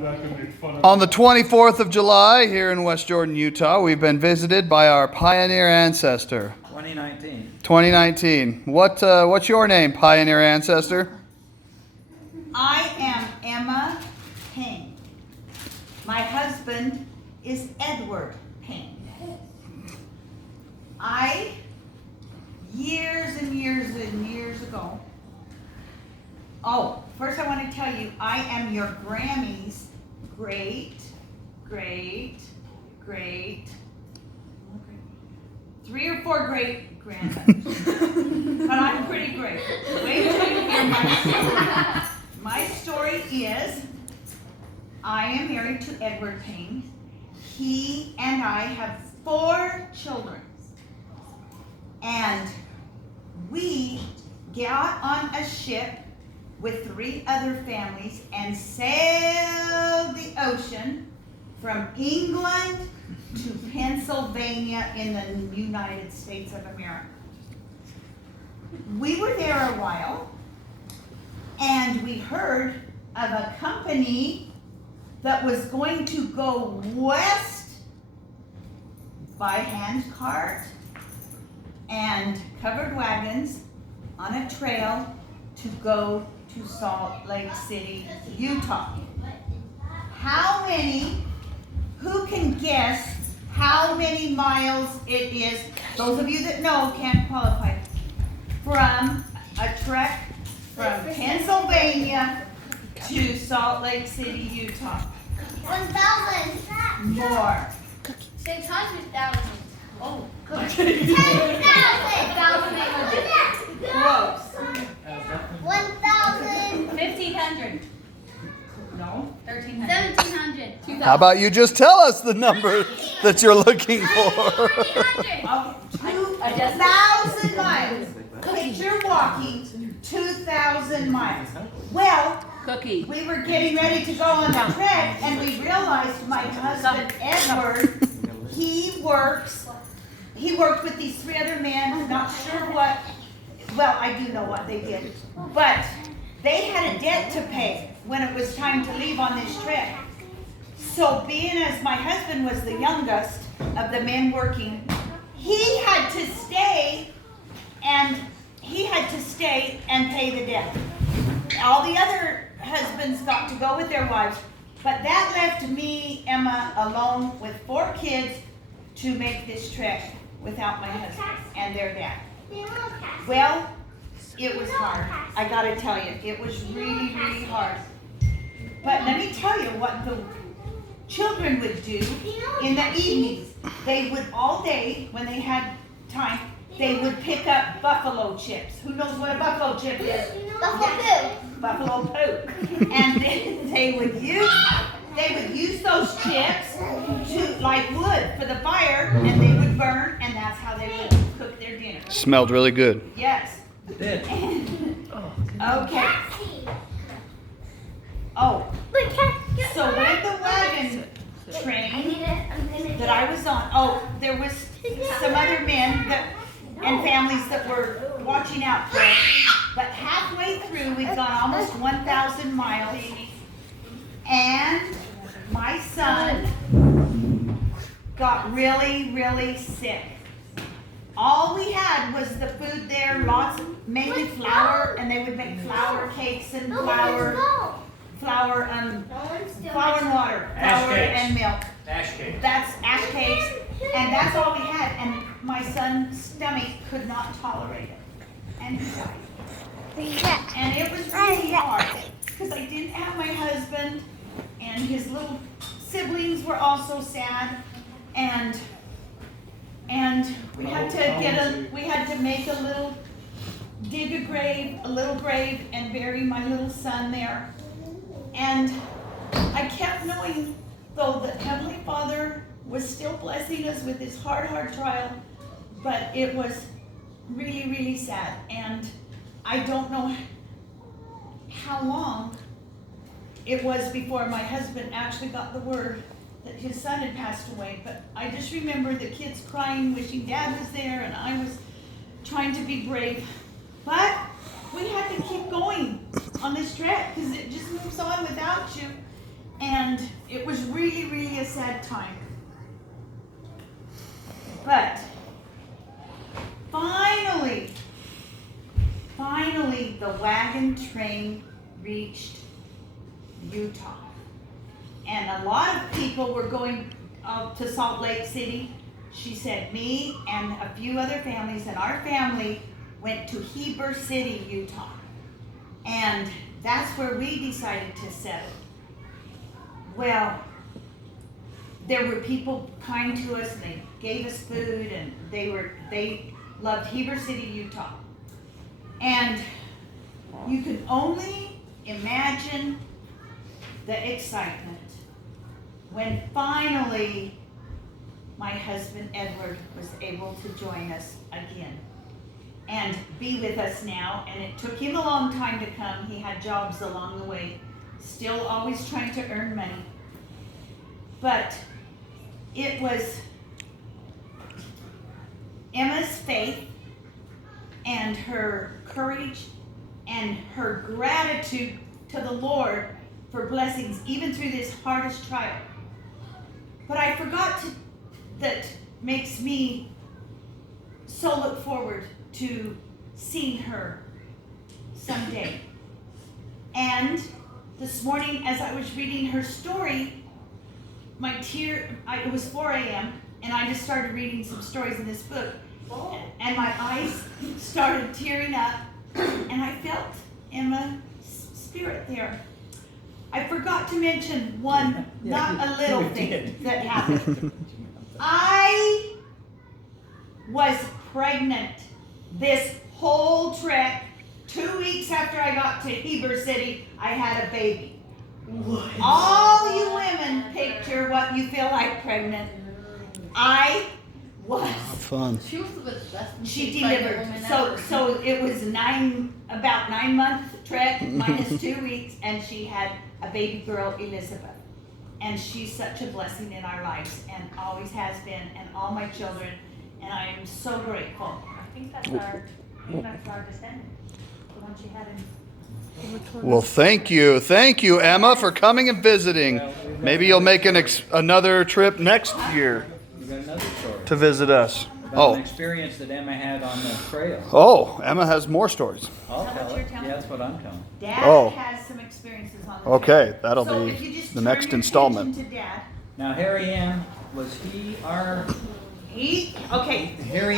On the 24th of July here in West Jordan, Utah, we've been visited by our pioneer ancestor. 2019. What's your name, pioneer ancestor? I am Emma Payne. My husband is Edward Payne. Years and years ago. Oh, first I want to tell you, I am your Grammy's great 3 or 4 great grandmothers. But I'm pretty great. Wait till you hear my story. My story is, I am married to Edward Payne. He and I have 4 children. And we got on a ship with 3 other families and sailed the ocean from England to Pennsylvania in the United States of America. We were there a while, and we heard of a company that was going to go west by hand cart and covered wagons on a trail to go to Salt Lake City, Utah. Who can guess how many miles it is? Those of you that know can qualify. From a trek from Pennsylvania to Salt Lake City, Utah. 1,000. More. 600,000. Oh, 10,000. close. 1,000. 1,500. No. 1,300. 1,700. How about you just tell us the number that you're looking for? 2,000 miles. Picture walking 2,000 miles. Well, Cookie. we were getting ready to go on the trek, and we realized my husband Edward, he worked with these 3 other men, not sure what, well, I do know what they did, but they had a debt to pay when it was time to leave on this trek. So being as my husband was the youngest of the men working, he had to stay and pay the debt. All the other husbands got to go with their wives, but that left me, Emma, alone with 4 kids to make this trek without my husband and their dad. Well, it was hard. I gotta tell you, it was really hard. But let me tell you what the children would do in the evenings. They would all day, when they had time, they would pick up buffalo chips. Who knows what a buffalo chip is? Buffalo poo. And then they would use those chips to like wood for the fire, and they would burn, and that's how they would cook their dinner. Smelled really good. Yes. It did. Okay. Oh. So with the wagon train that I was on, there was some other men and families that were watching out for us. But halfway through, we've gone almost 1,000 miles, and my son got really sick. All we had was the food there, mainly flour, and they would make flour cakes and flour and water, flour and milk. Ash cake. That's ash cakes, and that's all we had. And my son's stomach could not tolerate it, and he died. And it was really hard because I didn't have my husband, and his little siblings were also sad, and we had to dig a little grave and bury my little son there. And I kept knowing, though, that Heavenly Father was still blessing us with this hard trial, but it was really sad. And I don't know how long it was before my husband actually got the word that his son had passed away, but I just remember the kids crying, wishing Dad was there, and I was trying to be brave. But we had to keep going on this trek because it just moves on without you. And it was really, really a sad time. But finally, the wagon train reached Utah. And a lot of people were going to Salt Lake City. She said me and a few other families, and our family went to Heber City, Utah. And that's where we decided to settle. Well, there were people kind to us, and they gave us food, and they loved Heber City, Utah. And you can only imagine the excitement when finally my husband Edward was able to join us again and be with us now. And it took him a long time to come. He had jobs along the way, still always trying to earn money. But it was Emma's faith and her courage and her gratitude to the Lord for blessings even through this hardest trial. But I forgot that makes me so look forward to seeing her someday. And this morning as I was reading her story, it was 4 a.m. and I just started reading some stories in this book. And my eyes started tearing up, and I felt Emma's spirit there. I forgot to mention one, not a little thing that happened. I was pregnant this whole trek. 2 weeks after I got to Heber City, I had a baby. What? All you women picture what you feel like pregnant. I was. Fun. She was the best. She delivered. So it was about 9 month trek minus 2 weeks, and she had a baby girl, Elizabeth. And she's such a blessing in our lives, and always has been, and all my children. And I am so grateful. I think that's our descendant, the one she had in. Well, thank you, Emma, for coming and visiting. Maybe you'll make another trip next year We've got another story to visit us. about an experience that Emma had on the trail. Oh, Emma has more stories. I'll Is that tell what it. you're telling Yeah, that's what I'm telling. Dad has some experiences on the Okay, trip. that'll So be if you just the turn next your installment. attention to Dad. Now, Harry Ann, was he our... Okay. Harry